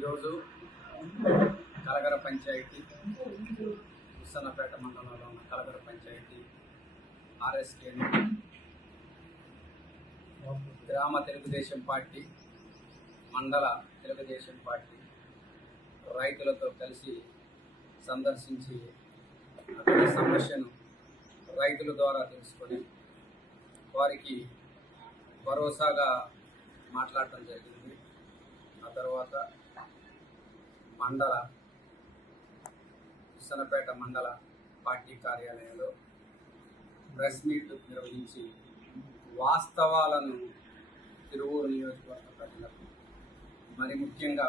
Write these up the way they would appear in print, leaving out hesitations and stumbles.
ఈరోజు కలగర పంచాయతీ ఉస్సన్నపేట మండలంలో ఉన్న కలగర పంచాయతీ ఆర్ఎస్కే గ్రామ తెలుగుదేశం పార్టీ మండల తెలుగుదేశం పార్టీ రైతులతో కలిసి సందర్శించి అక్కడ సమస్యను రైతుల ద్వారా తెలుసుకొని వారికి భరోసాగా మాట్లాడటం జరిగింది. ఆ తర్వాత ఉస్సన్నపేట మండల పార్టీ కార్యాలయంలో ప్రెస్ మీట్ నిర్వహించి వాస్తవాలను తిరువూరు నియోజకవర్గ ప్రజలకు, మరి ముఖ్యంగా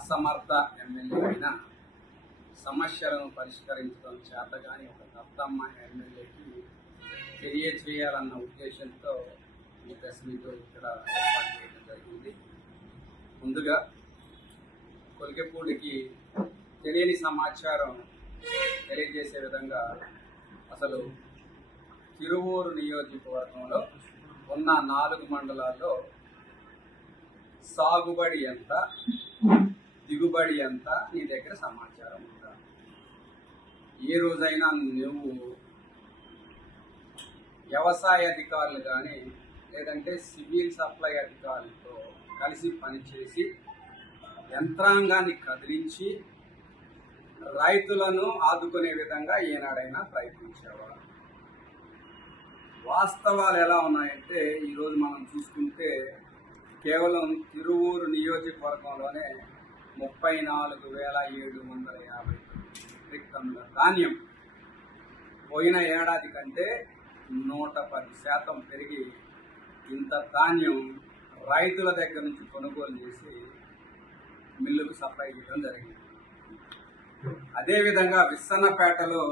అసమర్థ ఎమ్మెల్యే అయిన సమస్యలను పరిష్కరించడం చేతగాని ఒక దత్తమ్మ ఎమ్మెల్యేకి తెలియజేయాలన్న ఉద్దేశంతో ఈ ప్రెస్ మీట్ ఇక్కడ ఏర్పాటు చేయడం జరిగింది. ముందుగా కొలికెపూడికి తెలియని సమాచారం తెలియజేసే విధంగా అసలు తిరువూరు నియోజకవర్గంలో ఉన్న 4 మండలాల్లో సాగుబడి ఎంత, దిగుబడి ఎంత నీ దగ్గర సమాచారం ఉందా? ఏ రోజైనా నువ్వు వ్యవసాయ అధికారులు కానీ లేదంటే సివిల్ సప్లై అధికారులతో కలిసి పనిచేసి యంత్రాంగాన్ని కదిలించి రైతులను ఆదుకునే విధంగా ఏనాడైనా ప్రయత్నించేవారు? వాస్తవాలు ఎలా ఉన్నాయంటే ఈరోజు మనం చూసుకుంటే కేవలం తిరువూరు నియోజకవర్గంలోనే 34,750 మెట్రిక్ టన్నుల ధాన్యం పోయిన ఏడాది కంటే 110% పెరిగి ఇంత ధాన్యం రైతుల దగ్గర నుంచి కొనుగోలు చేసి మిల్లుకు సప్లై చేయడం జరిగింది. అదేవిధంగా విస్సన్నపేటలో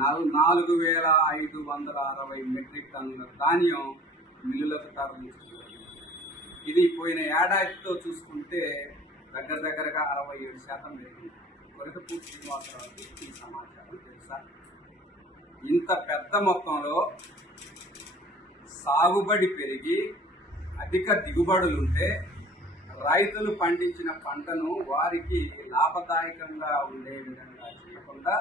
4,560 మెట్రిక్ టన్నుల ధాన్యం మిల్లులకు తరలించడం జరిగింది. ఇది పోయిన ఏడాదితో చూసుకుంటే దగ్గరగా 67% పెరిగింది. కొలికెపూడి శ్రీనివాసరావుకి ఈ సమాచారం తెలుసా? ఇంత పెద్ద మొత్తంలో సాగుబడి పెరిగి అధిక దిగుబడులుంటే రైతులు పండించిన పంటను వారికి లాభదాయకంగా ఉండే విధంగా చేయకుండా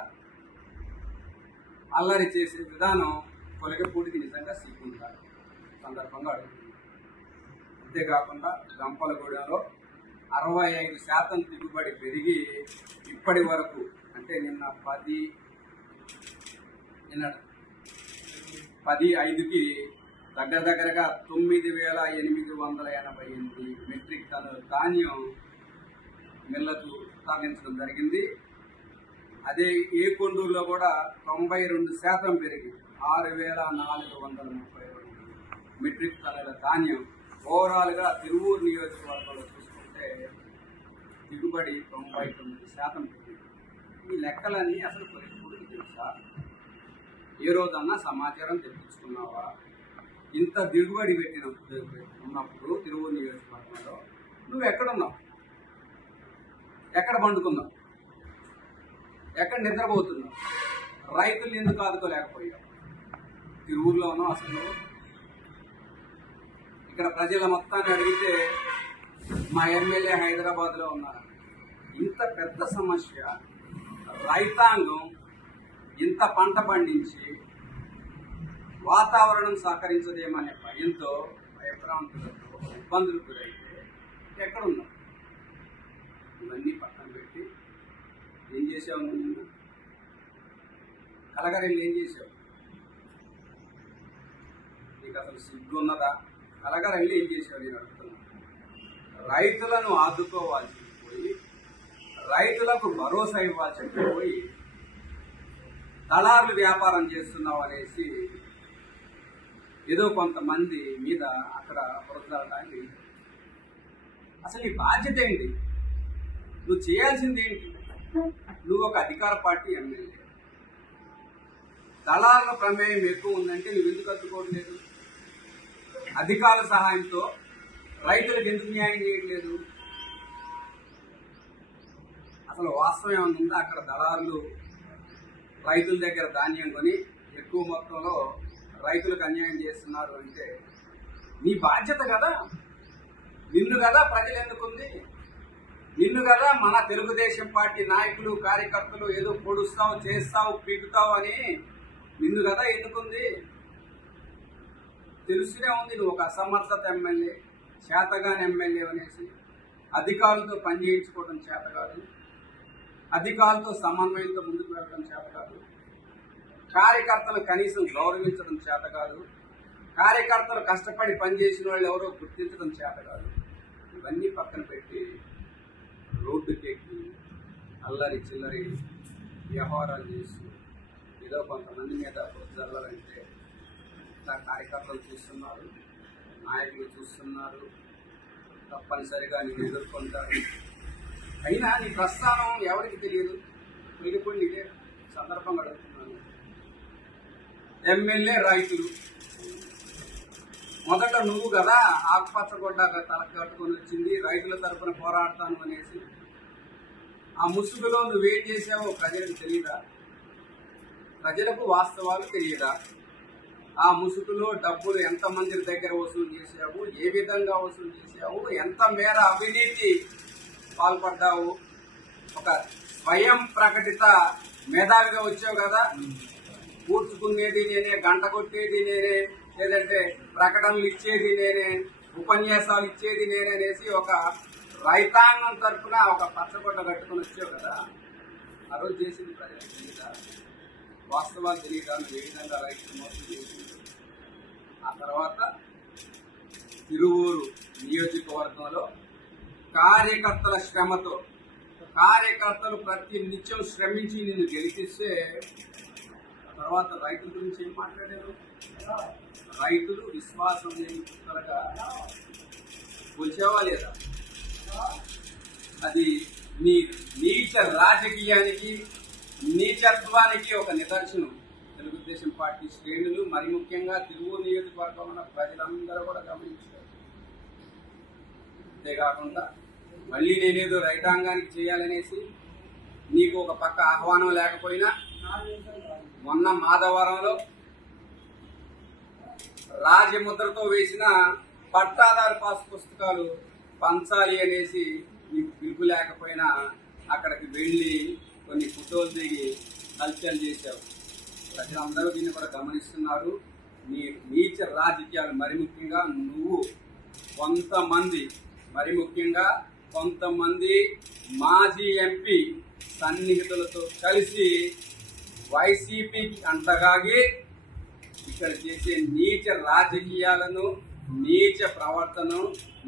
అల్లరి చేసే విధానం కొలికెపూడికి నిజంగా సిగ్గుంటారు సందర్భంగా అడుగుతుంది. అంతేకాకుండా గంపలగూడెంలో 65% దిగుబడి పెరిగి ఇప్పటి వరకు అంటే నిన్న 10/5కి దగ్గరగా 9,888 మెట్రిక్ టన్నుల ధాన్యం మిల్లకు తరలించడం జరిగింది. అదే ఏకొండూరులో కూడా 92% పెరిగి 6,432 మెట్రిక్ టన్నుల ధాన్యం. ఓవరాల్గా తిరువూరు నియోజకవర్గంలో చూసుకుంటే దిగుబడి 99% పెరిగింది. ఈ లెక్కలని అసలు కొలికెపూడికి తెలుసా? ఏ రోజన్నా సమాచారం తెప్పించుకున్నావా? ఇంత దిగుబడి ఉన్నప్పుడు తిరువూరు నియోజకవర్గంలో నువ్వు ఎక్కడున్నావు? ఎక్కడ పండుకున్నావు? ఎక్కడ నిద్రపోతున్నావు? రైతులు ఎందుకు ఆదుకోలేకపోయావు? తిరువూరులో ఉన్నావు. అసలు ఇక్కడ ప్రజల మొత్తాన్ని అడిగితే మా ఎమ్మెల్యే హైదరాబాద్లో ఉన్నారు. ఇంత పెద్ద సమస్య, రైతాంగం ఇంత పంట పండించి వాతావరణం సహకరించదేమనే భయంతో భయభ్రాంతులతో ఇబ్బందులు గురైతే ఎక్కడున్నావు? ఇవన్నీ పక్కన పెట్టి ఏం చేసావు? నువ్వు కలగరెళ్ళి ఏం చేసావు? నీకు అసలు సిగ్గు ఉన్నదా? కలగరెళ్ళి ఏం చేసావు నేను అడుగుతున్నా. రైతులను ఆదుకోవాల్సి పోయి, రైతులకు భరోసా ఇవ్వాల్సి పోయి దళారులు వ్యాపారం చేస్తున్నావు అనేసి ఏదో కొంతమంది మీద అక్కడ పురదడానికి. అసలు నీ బాధ్యత ఏంటి? నువ్వు చేయాల్సింది ఏంటి? నువ్వు ఒక అధికార పార్టీ ఎమ్మెల్యే. దళారుల ప్రమేయం ఎక్కువ ఉందంటే నువ్వు ఎందుకు అడ్డుకోవట్లేదు? అధికారుల సహాయంతో రైతులకు ఎందుకు న్యాయం చేయట్లేదు? అసలు వాస్తవం ఏమన్నా ఉందా? అక్కడ దళారులు రైతుల దగ్గర ధాన్యం కొని ఎక్కువ మొత్తంలో రైతులకు అన్యాయం చేస్తున్నారు అంటే నీ బాధ్యత కదా. నిన్ను కదా ప్రజలు ఎందుకుంది? నిన్ను కదా మన తెలుగుదేశం పార్టీ నాయకులు కార్యకర్తలు ఏదో పొడుస్తావు చేస్తావు పీకుతావు అని నిన్ను కదా ఎన్నుకుంది. తెలుసునే ఉంది నువ్వు ఒక అసమర్థత ఎమ్మెల్యే, చేతగాని ఎమ్మెల్యే అనేసి. అధికారులతో పనిచేయించుకోవడం చేత కాదు, అధికారులతో సమన్వయంతో ముందుకు వెళ్ళడం చేత కాదు, కార్యకర్తలు కనీసం గౌరవించడం చేత కాదు, కార్యకర్తలు కష్టపడి పనిచేసిన వాళ్ళు ఎవరో గుర్తించడం చేత కాదు. ఇవన్నీ పక్కన పెట్టి రోడ్డుకెక్కి అల్లరి చిల్లరి వ్యవహారాలు చేస్తూ ఏదో కొంతమంది మీద జరగాలంటే ఇట్లా కార్యకర్తలు చూస్తున్నారు, నాయకులు చూస్తున్నారు, తప్పనిసరిగా నేను ఎదుర్కొంటారు. అయినా నీ ప్రస్థానం ఎవరికి తెలియదు. వెళ్ళిపోయి ఇదే సందర్భంగా అడుగుతున్నాను. ఎమ్మెల్యే రైతులు మొదట నువ్వు కదా ఆకుపచ్చ గొడ్డ తలకు కట్టుకొని వచ్చింది, రైతుల తరఫున పోరాడతాను అనేసి. ఆ ముసుగులో నువ్వేం చేసావో ప్రజలకు తెలియదా? ప్రజలకు వాస్తవాలు తెలియదా? ఆ ముసుగులో డబ్బులు ఎంతమంది దగ్గర వసూలు చేశావు, ఏ విధంగా వసూలు చేశావు, ఎంత మేర అవినీతి పాల్పడ్డావు. ఒక స్వయం ప్రకటిత మేధావిగా వచ్చావు కదా. కూర్చుకునేది నేనే, గంట కొట్టేది నేనే, లేదంటే ప్రకటనలు ఇచ్చేది నేనే, ఉపన్యాసాలు ఇచ్చేది నేనే అనేసి ఒక రైతాంగం తరఫున ఒక పచ్చగొడ్డ కట్టుకుని వచ్చావు కదా. ఆ రోజు చేసింది ప్రజలకు తెలియదా? వాస్తవాలు తెలియదా? నువ్వు ఏ విధంగా రైతులు మోసం చేసింది. ఆ తర్వాత తిరువూరు నియోజకవర్గంలో కార్యకర్తల శ్రమతో, కార్యకర్తలు ప్రతి నిత్యం శ్రమించి నిన్ను గెలిపిస్తే తర్వాత రైతుల గురించి ఏం మాట్లాడారు? రైతులు విశ్వాసం లేని పుస్తలుగా కొలిచావా లేదా? అది నీ నీచ రాజకీయానికి, నీచత్వానికి ఒక నిదర్శనం. తెలుగుదేశం పార్టీ శ్రేణులు, మరి ముఖ్యంగా తిరువూరు నియోజకవర్గంలో ఉన్న ప్రజలందరూ కూడా గమనించారు. అంతేకాకుండా మళ్ళీ నేనేదో రైతాంగానికి చేయాలనేసి నీకు ఒక పక్క ఆహ్వానం లేకపోయినా మొన్న మాధవరంలో రాజముద్రతో వేసిన పట్టాదారు పాస్ పుస్తకాలు పంచాలి అనేసి నీకు పిలుపు లేకపోయినా అక్కడికి వెళ్ళి కొన్ని ఫోటోలు దిగి హల్చల్ చేశావు. ప్రజలందరూ దీన్ని కూడా గమనిస్తున్నారు. నీ నీచ రాజకీయాలు, మరి ముఖ్యంగా నువ్వు కొంతమంది మాజీ ఎంపీ సన్నిహితులతో కలిసి వైసీపీకి అంటగాగి ఇక్కడ చేసే నీచ రాజకీయాలను, నీచ ప్రవర్తనను,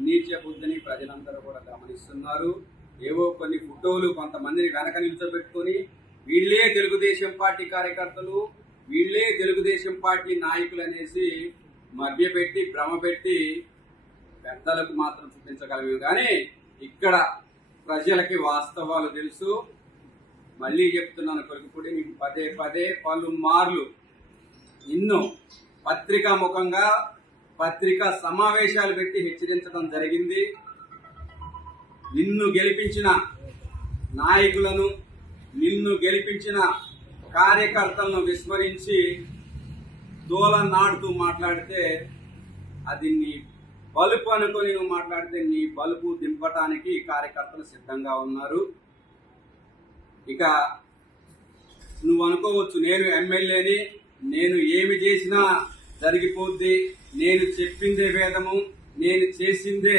నీచ బుద్ధిని ప్రజలందరూ కూడా గమనిస్తున్నారు. ఏవో కొన్ని ఫోటోలు కొంతమందిని వెనక నిల్చోబెట్టుకొని వీళ్ళే తెలుగుదేశం పార్టీ కార్యకర్తలు, వీళ్ళే తెలుగుదేశం పార్టీ నాయకులు అనేసి మభ్యపెట్టి భ్రమపెట్టి పెద్దలకు మాత్రం చూపించగలమే కానీ ఇక్కడ ప్రజలకి వాస్తవాలు తెలుసు. మళ్ళీ చెప్తున్నాను, కొలికిపూడి మీకు పదే పదే పలుమార్లు ఎన్నో పత్రికా ముఖంగా పత్రికా సమావేశాలు పెట్టి హెచ్చరించడం జరిగింది. నిన్ను గెలిపించిన నాయకులను, నిన్ను గెలిపించిన కార్యకర్తలను విస్మరించి దూలనాడుతూ మాట్లాడితే అది నీ బలుపు అనుకొని నువ్వు మాట్లాడితే నీ బలుపు దింపటానికి కార్యకర్తలు సిద్ధంగా ఉన్నారు. ఇక నువ్వు అనుకోవచ్చు, నేను ఎమ్మెల్యేని, నేను ఏమి చేసినా జరిగిపోద్ది, నేను చెప్పిందే వేదము, నేను చేసిందే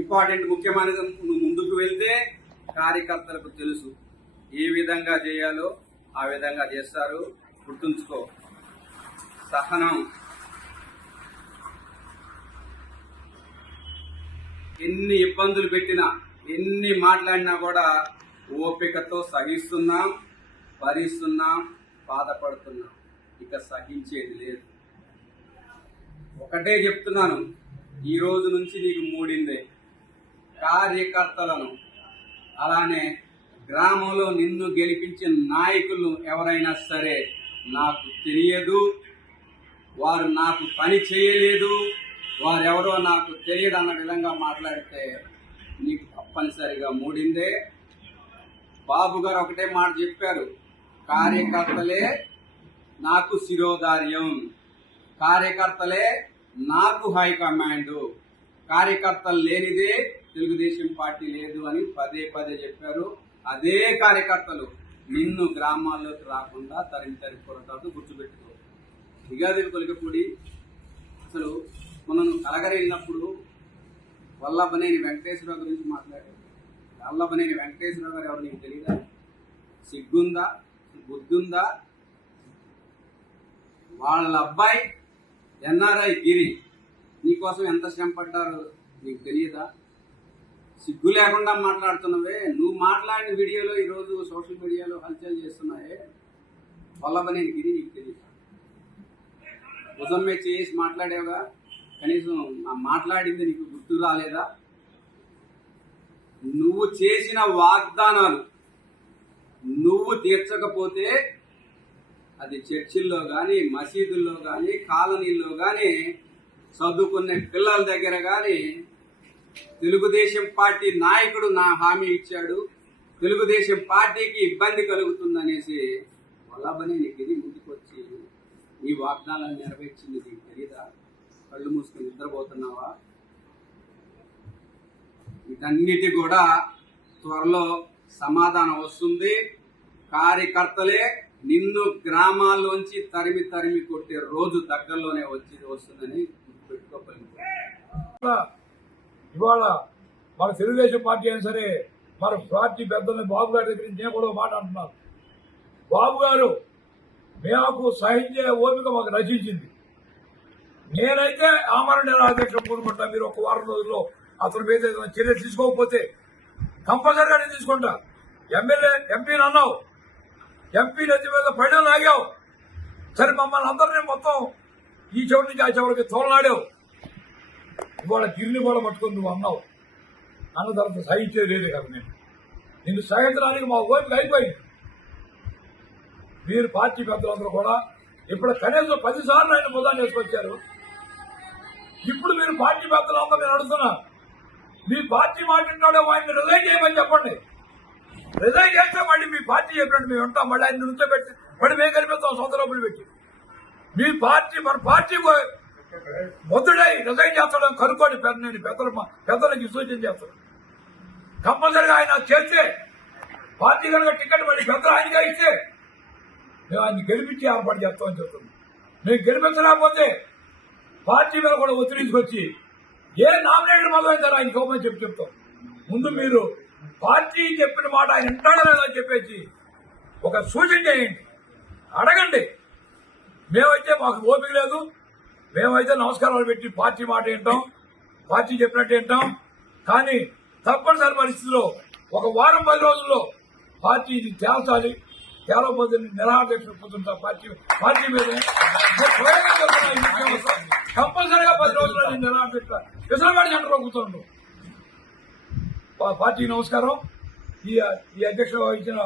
ఇంపార్టెంట్ ముఖ్యమైనది. నువ్వు ముందుకు వెళ్తే కార్యకర్తలకు తెలుసు ఏ విధంగా చేయాలో ఆ విధంగా చేస్తారు. గుర్తుంచుకో, సహనం. ఎన్ని ఇబ్బందులు పెట్టినా, ఎన్ని మాట్లాడినా కూడా ఓపికతో సహిస్తున్నాం, భరిస్తున్నాం, బాధపడుతున్నాం. ఇక సహించేది లేదు. ఒకటే చెప్తున్నాను, ఈ రోజు నుంచి నీకు మూడిందే. కార్యకర్తలను, అలానే గ్రామంలో నిన్ను గెలిపించిన నాయకులు ఎవరైనా సరే నాకు తెలియదు, వారు నాకు పని చేయలేదు, వారెవరో నాకు తెలియదు అన్న విధంగా మాట్లాడితే నీకు తప్పనిసరిగా మూడిందే. బాబు గారు ఒకటే మాట చెప్పారు, కార్యకర్తలే నాకు శిరోధార్యం, కార్యకర్తలే నాకు హైకమాండ్, కార్యకర్తలు లేనిదే తెలుగుదేశం పార్టీ లేదు అని పదే పదే చెప్పారు. అదే కార్యకర్తలు నిన్ను గ్రామాల్లోకి రాకుండా తరిమి కొడతాడు, గుర్తుపెట్టుకో. దిగాదేవి కొలికపూడి అసలు మనం కలగరేగినప్పుడు వల్లభనేని వెంకటేశ్వరరావు గురించి మాట్లాడారు. వల్లభనేని వెంకటేశ్వరరావు గారు ఎవరు నీకు తెలియదా? సిగ్గుందా, బుద్ధుందా? వాళ్ళ అబ్బాయి ఎన్ఆర్ఐ గిరి నీకోసం ఎంత శ్రమ పడ్డారో నీకు తెలియదా? సిగ్గు లేకుండా మాట్లాడుతున్నావే. నువ్వు మాట్లాడిన వీడియోలో ఈరోజు సోషల్ మీడియాలో హల్చల్ చేస్తున్నాయే. వల్లభనేని గిరి నీకు తెలియదా? ఉదమ్మే చేసి మాట్లాడేవా? కనీసం మాట్లాడింది నీకు గుర్తు రాలేదా? నువ్వు చేసిన వాగ్దానాలు నువ్వు తీర్చకపోతే అది చర్చిల్లో కానీ, మసీదుల్లో కానీ, కాలనీల్లో కానీ, చదువుకునే పిల్లల దగ్గర కానీ తెలుగుదేశం పార్టీ నాయకుడు నా హామీ ఇచ్చాడు, తెలుగుదేశం పార్టీకి ఇబ్బంది కలుగుతుందనేసి వల్లభనేని గిరి ముందుకొచ్చి ఈ వాగ్దానాలను నెరవేర్చింది నీకు తెలీదా? కళ్ళు మూసుకొని నిద్రపోతున్నావా? వీటన్నిటి కూడా త్వరలో సమాధానం వస్తుంది. కార్యకర్తలే నిన్ను గ్రామాల్లోంచి తరిమి కొట్టే రోజు దగ్గరలోనే వస్తుందని పెట్టుకోగలిగి. ఇవాళ మన తెలుగుదేశం పార్టీ అయినా సరే మన పార్టీ పెద్దల్ని బాబు గారి దగ్గర నుంచి నేను కూడా మాట అంటున్నాను. బాబు గారు మేము సహించే ఓపిక మాకు రచించింది. నేనైతే ఆమరణ అధ్యక్షుడు కోరుకుంటా. మీరు ఒక వారం రోజుల్లో అతని మీద ఏదైనా చర్య తీసుకోకపోతే కంపల్సరిగా నేను తీసుకుంటా. ఎంపీని అన్నావు, ఎంపీ నెత్తి మీద పైన లాగావు. సరే మమ్మల్ని అందరినీ మొత్తం ఈ చివరి నుంచి ఆ చివరికి తోలనాడావు. ఇవాళ గిరిని కూడా పట్టుకొని నువ్వు అన్నావు. అన్న తర్వాత సహించేది లేదు కదా. నిన్ను సహించడానికి మా ఓపిక అయిపోయింది. మీరు పార్టీ పెద్దలందరూ కూడా ఇప్పుడు కనీసం 10 సార్లు ఆయన ముదాన్ని వేసుకొచ్చారు. ఇప్పుడు మీరు పార్టీ పెద్దలందరూ నేను అడుగుతున్నా, మీ పార్టీ మాట వింటాడో ఆయన్ని రిజైన్ చేయమని చెప్పండి. రిజైన్ చేస్తే మళ్ళీ మీ పార్టీ చెప్పినట్టు మేము ఉంటాం. మళ్ళీ ఆయన నుంచో పెట్టి మళ్ళీ మేము కనిపిస్తాం సొంత రూపులు పెట్టి. మీ పార్టీ మన పార్టీ మొద్దుడై రిజైన్ చేస్తాడు కనుక్కోండి. నేను పెద్దలకి సూచన చేస్తాను. కంపల్సరిగా ఆయన చేస్తే పార్టీ కనుక టికెట్ మళ్ళీ పెద్దలు ఆయనగా ఇస్తే మేము ఆయన గెలిపించి ఏర్పాటు చేస్తామని చెప్తున్నాం. మేము గెలిపించలేకపోతే పార్టీ మీద కూడా ఒత్తిడి తీసుకొచ్చి ఏ నామినేటెడ్ మొదలైంటారో ఆయన కోపమని చెప్తాం. ముందు మీరు పార్టీ చెప్పిన మాట ఆయన వింటాడో లేదని చెప్పేసి ఒక సూచన చేయండి, అడగండి. మేమైతే మాకు ఓపిక లేదు. మేమైతే నమస్కారాలు పెట్టి పార్టీ మాట వింటాం, పార్టీ చెప్పినట్టు వింటాం. కానీ తప్పనిసరి పరిస్థితిలో ఒక వారం 10 రోజుల్లో పార్టీ ఇది తేల్చాలి. తేలకపోతే నిరాదీక్ష కూర్చుంటాం పార్టీ మీద. కంపల్సరిగా 10 రోజుల్లో నేను నిరాదీక్ష విసరవాడి జంటలో కూర్చుంటాం. పార్టీ నమస్కారం. ఈ అధ్యక్షుడు వహించిన